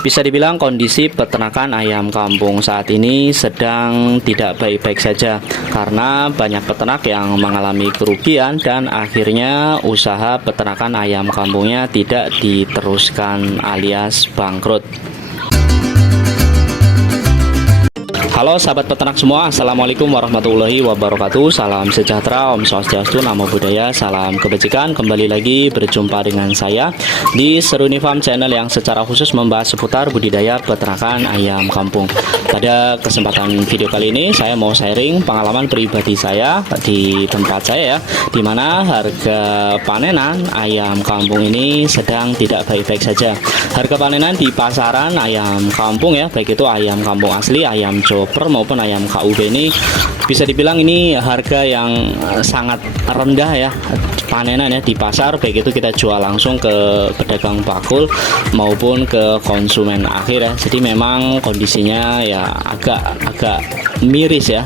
Bisa dibilang kondisi peternakan ayam kampung saat ini sedang tidak baik-baik saja karena banyak peternak yang mengalami kerugian dan akhirnya usaha peternakan ayam kampungnya tidak diteruskan alias bangkrut. Halo sahabat peternak semua, Assalamualaikum warahmatullahi wabarakatuh. Salam sejahtera, Om Swastiastu, Namo Buddhaya, salam kebajikan. Kembali lagi berjumpa dengan saya di Seruni Farm Channel yang secara khusus membahas seputar budidaya peternakan ayam kampung. Pada kesempatan video kali ini saya mau sharing pengalaman pribadi saya di tempat saya ya, dimana harga panenan ayam kampung ini sedang tidak baik-baik saja. Harga panenan di pasaran ayam kampung ya, baik itu ayam kampung asli, ayam chopper maupun ayam KUB ini bisa dibilang ini harga yang sangat rendah ya panenan ya di pasar, baik itu kita jual langsung ke pedagang bakul maupun ke konsumen akhir ya. Jadi memang kondisinya ya agak miris ya,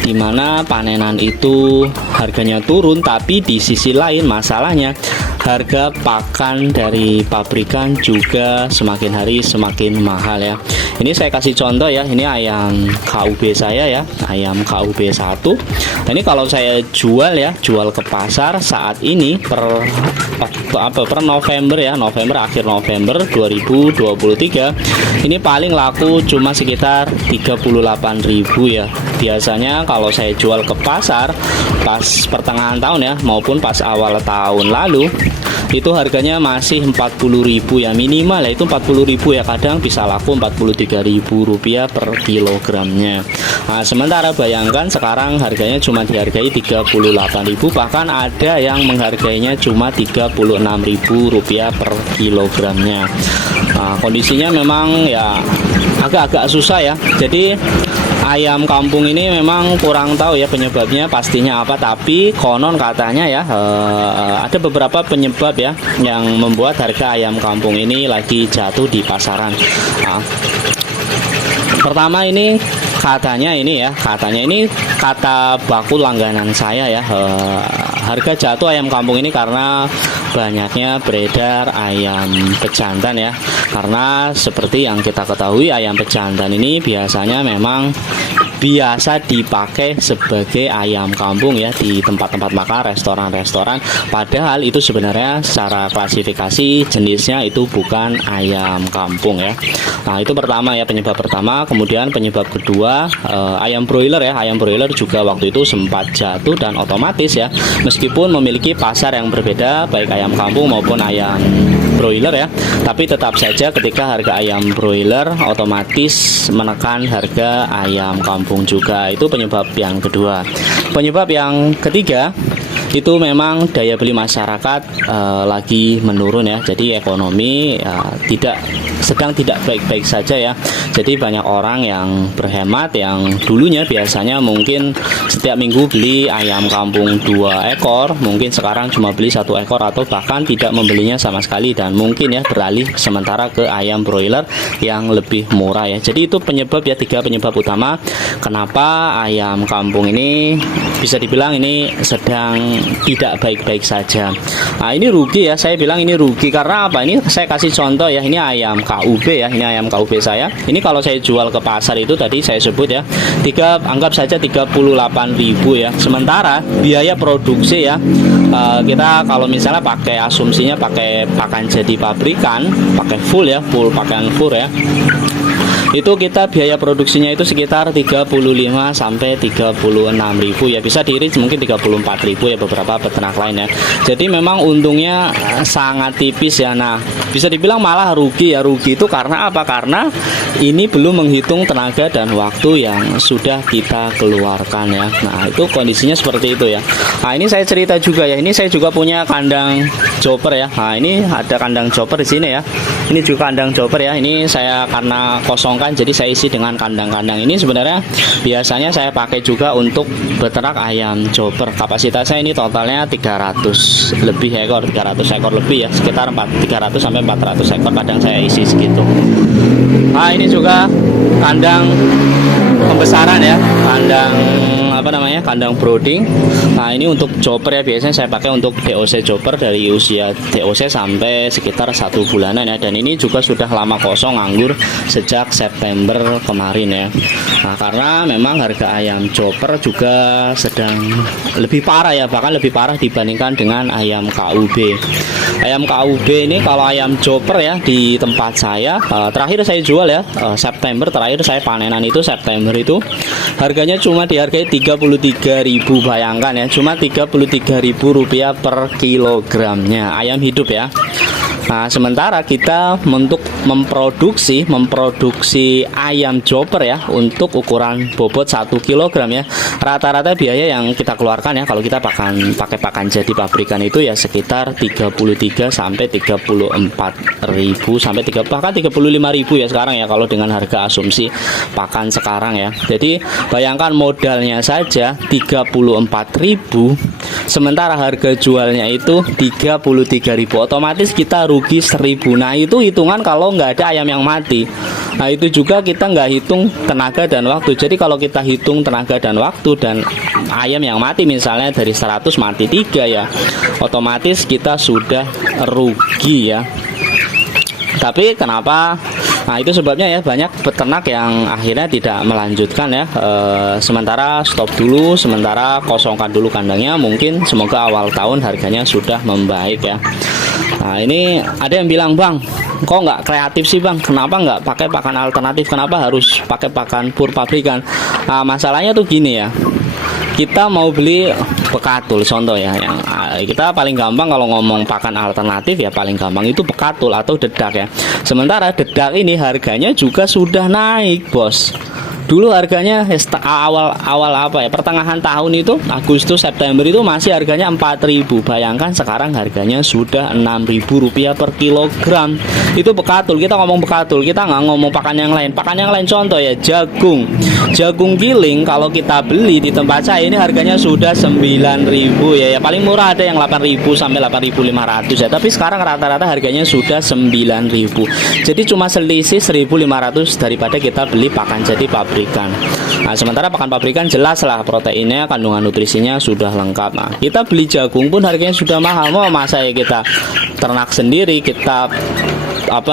dimana panenan itu harganya turun, tapi di sisi lain masalahnya harga pakan dari pabrikan juga semakin hari semakin mahal ya. Ini saya kasih contoh ya, ini ayam KUB saya ya, ayam KUB 1. Nah, ini kalau saya jual ya, jual ke pasar saat ini per November ya, akhir November 2023. Ini paling laku cuma sekitar 38.000 ya. Biasanya kalau saya jual ke pasar pas pertengahan tahun ya maupun pas awal tahun lalu itu harganya masih 40.000 ya, minimal ya itu 40.000 ya, kadang bisa laku 43.000 rupiah per kilogramnya. Nah, sementara bayangkan sekarang harganya cuma dihargai 38.000, bahkan ada yang menghargainya cuma 36.000 rupiah per kilogramnya. Nah, kondisinya memang ya agak-agak susah ya. Jadi ayam kampung ini memang kurang tahu ya penyebabnya pastinya apa, tapi konon katanya ya ada beberapa penyebab ya yang membuat harga ayam kampung ini lagi jatuh di pasaran. Nah, pertama ini katanya ini kata bakul langganan saya ya, harga jatuh ayam kampung ini karena banyaknya beredar ayam pejantan ya. Karena seperti yang kita ketahui, ayam pejantan ini biasanya memang biasa dipakai sebagai ayam kampung ya di tempat-tempat makan, restoran-restoran, padahal itu sebenarnya secara klasifikasi jenisnya itu bukan ayam kampung ya. Nah, itu pertama ya, penyebab pertama. Kemudian penyebab kedua, ayam broiler ya, ayam broiler juga waktu itu sempat jatuh dan otomatis ya, meskipun memiliki pasar yang berbeda baik ayam kampung maupun ayam broiler ya, tapi tetap saja ketika harga ayam broiler otomatis menekan harga ayam kampung juga. Itu penyebab yang kedua. Penyebab yang ketiga itu memang daya beli masyarakat lagi menurun ya. Jadi ekonomi sedang tidak baik-baik saja ya. Jadi banyak orang yang berhemat, yang dulunya biasanya mungkin setiap minggu beli ayam kampung 2 ekor, mungkin sekarang cuma beli 1 ekor atau bahkan tidak membelinya sama sekali, dan mungkin ya beralih sementara ke ayam broiler yang lebih murah ya. Jadi itu penyebab ya, 3 penyebab utama kenapa ayam kampung ini bisa dibilang ini sedang tidak baik-baik saja. Nah, ini rugi ya, saya bilang ini rugi karena apa? Ini saya kasih contoh ya, ini ayam KUB ya, ini ayam KUB saya. Ini kalau saya jual ke pasar itu tadi saya sebut ya, anggap saja 38.000 ya. Sementara biaya produksi ya, kita kalau misalnya pakai asumsinya pakai pakan jadi pabrikan, pakai full pakan full ya, itu kita biaya produksinya itu sekitar 35 sampai 36.000 ya, bisa diiris mungkin 34.000 ya beberapa peternak lain ya. Jadi memang untungnya sangat tipis ya. Nah, bisa dibilang malah rugi ya. Rugi itu karena apa? Karena ini belum menghitung tenaga dan waktu yang sudah kita keluarkan ya. Nah, itu kondisinya seperti itu ya. Nah, ini saya cerita juga ya. Ini saya juga punya kandang chopper ya. Nah, ini ada kandang chopper di sini ya. Ini juga kandang chopper ya. Ini saya karena kosongkan, jadi saya isi dengan kandang-kandang. Ini sebenarnya biasanya saya pakai juga untuk beternak ayam chopper. Kapasitasnya ini totalnya 300 lebih ekor, 300 ekor lebih ya, sekitar 300 sampai 400 ekor kadang saya isi segitu. Nah, ini juga kandang pembesaran ya, kandang kandang brooding. Nah, ini untuk chopper ya, biasanya saya pakai untuk DOC chopper dari usia DOC sampai sekitar 1 bulanan ya. Dan ini juga sudah lama kosong nganggur sejak September kemarin ya. Nah, karena memang harga ayam chopper juga sedang lebih parah ya, bahkan lebih parah dibandingkan dengan ayam KUB. Ayam KUB ini kalau ayam chopper ya di tempat saya terakhir saya jual ya, September terakhir saya panenan itu September itu harganya cuma dihargai 33.000, bayangkan ya, cuma 33.000 rupiah per kilogramnya ayam hidup ya. Nah, sementara kita untuk memproduksi ayam chopper ya untuk ukuran bobot 1 kg ya, rata-rata biaya yang kita keluarkan ya kalau kita pakai pakan jadi pabrikan itu ya sekitar 33 sampai 34.000 sampai bahkan 35.000 ya sekarang ya kalau dengan harga asumsi pakan sekarang ya. Jadi bayangkan modalnya saja 34.000, sementara harga jualnya itu 33.000, otomatis kita rugi 1.000. Nah, itu hitungan kalau nggak ada ayam yang mati. Nah, itu juga kita nggak hitung tenaga dan waktu. Jadi kalau kita hitung tenaga dan waktu dan ayam yang mati misalnya dari 100 mati 3 ya, otomatis kita sudah rugi ya. Tapi kenapa? Nah, itu sebabnya ya banyak peternak yang akhirnya tidak melanjutkan ya, sementara stop dulu, sementara kosongkan dulu kandangnya, mungkin semoga awal tahun harganya sudah membaik ya. Nah, ini ada yang bilang, Bang, kok nggak kreatif sih Bang, kenapa nggak pakai pakan alternatif, kenapa harus pakai pakan pur pabrikan? Nah, masalahnya tuh gini ya, kita mau beli pekatul contoh ya, yang kita paling gampang kalau ngomong pakan alternatif ya paling gampang itu pekatul atau dedak ya. Sementara dedak ini harganya juga sudah naik bos. Dulu harganya awal apa ya, pertengahan tahun itu Agustus September itu masih harganya 4.000, bayangkan sekarang harganya sudah 6.000 rupiah per kilogram. Itu pekatul, kita ngomong pekatul, kita nggak ngomong pakan yang lain. Pakan yang lain contoh ya jagung giling, kalau kita beli di tempat saya ini harganya sudah 9.000 ya, paling murah ada yang 8.000 sampai 8.500 ya, tapi sekarang rata-rata harganya sudah 9.000. Jadi cuma selisih 1.500 daripada kita beli pakan jadi pabrikan. Nah, sementara pakan pabrikan jelas lah proteinnya, kandungan nutrisinya sudah lengkap. Nah, kita beli jagung pun harganya sudah mahal. Mau masa ya kita ternak sendiri, kita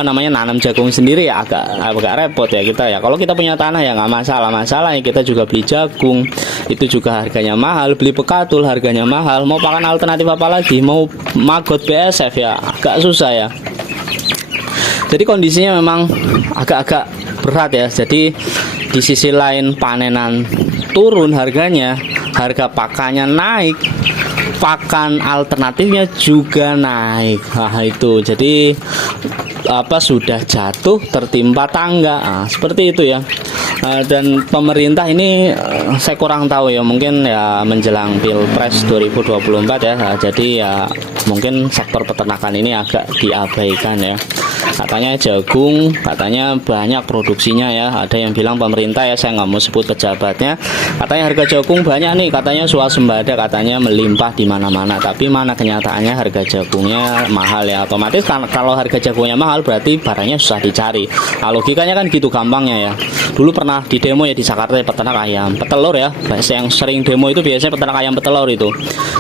nanam jagung sendiri ya agak repot ya kita ya. Kalau kita punya tanah ya nggak masalah ya, kita juga beli jagung itu juga harganya mahal, beli pekatul harganya mahal, mau pakan alternatif apa lagi, mau magot BSF ya agak susah ya. Jadi kondisinya memang agak-agak berat ya. Jadi di sisi lain panenan turun harganya, harga pakannya naik, pakan alternatifnya juga naik. Nah, itu jadi sudah jatuh tertimpa tangga. Nah, seperti itu ya. Dan pemerintah ini saya kurang tahu ya, mungkin ya menjelang Pilpres 2024 ya. Jadi ya mungkin sektor peternakan ini agak diabaikan ya. Katanya jagung, katanya banyak produksinya ya. Ada yang bilang pemerintah ya, saya nggak mau sebut pejabatnya, katanya harga jagung banyak nih, katanya swasembada, katanya melimpah di mana-mana. Tapi mana kenyataannya harga jagungnya mahal ya. Otomatis kan kalau harga jagungnya mahal berarti barangnya susah dicari. Nah, logikanya kan gitu gampangnya ya. Dulu pernah di demo ya di Jakarta ya, peternak ayam petelur ya. Yang sering demo itu biasanya peternak ayam petelur itu.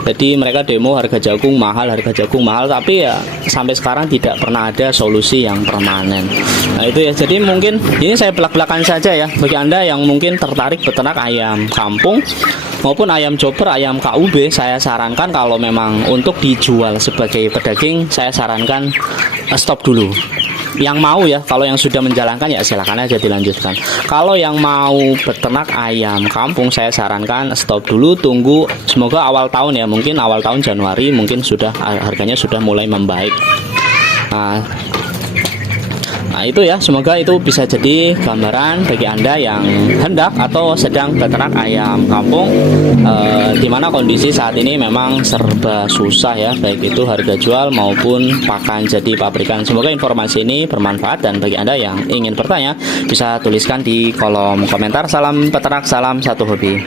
Jadi mereka demo harga jagung mahal, tapi ya sampai sekarang tidak pernah ada solusi yang permanen. Nah, itu ya. Jadi mungkin ini saya belak-belakan saja ya bagi Anda yang mungkin tertarik beternak ayam kampung maupun ayam chopper, ayam KUB. Saya sarankan kalau memang untuk dijual sebagai pedaging, saya sarankan stop dulu. Yang mau ya, kalau yang sudah menjalankan ya silakan aja dilanjutkan. Kalau yang mau beternak ayam kampung, saya sarankan stop dulu, tunggu semoga awal tahun ya, mungkin awal tahun Januari mungkin sudah harganya sudah mulai membaik. Nah, itu ya, semoga itu bisa jadi gambaran bagi Anda yang hendak atau sedang beternak ayam kampung, di mana kondisi saat ini memang serba susah ya, baik itu harga jual maupun pakan jadi pabrikan. Semoga informasi ini bermanfaat, dan bagi Anda yang ingin bertanya bisa tuliskan di kolom komentar. Salam peternak, salam satu hobi.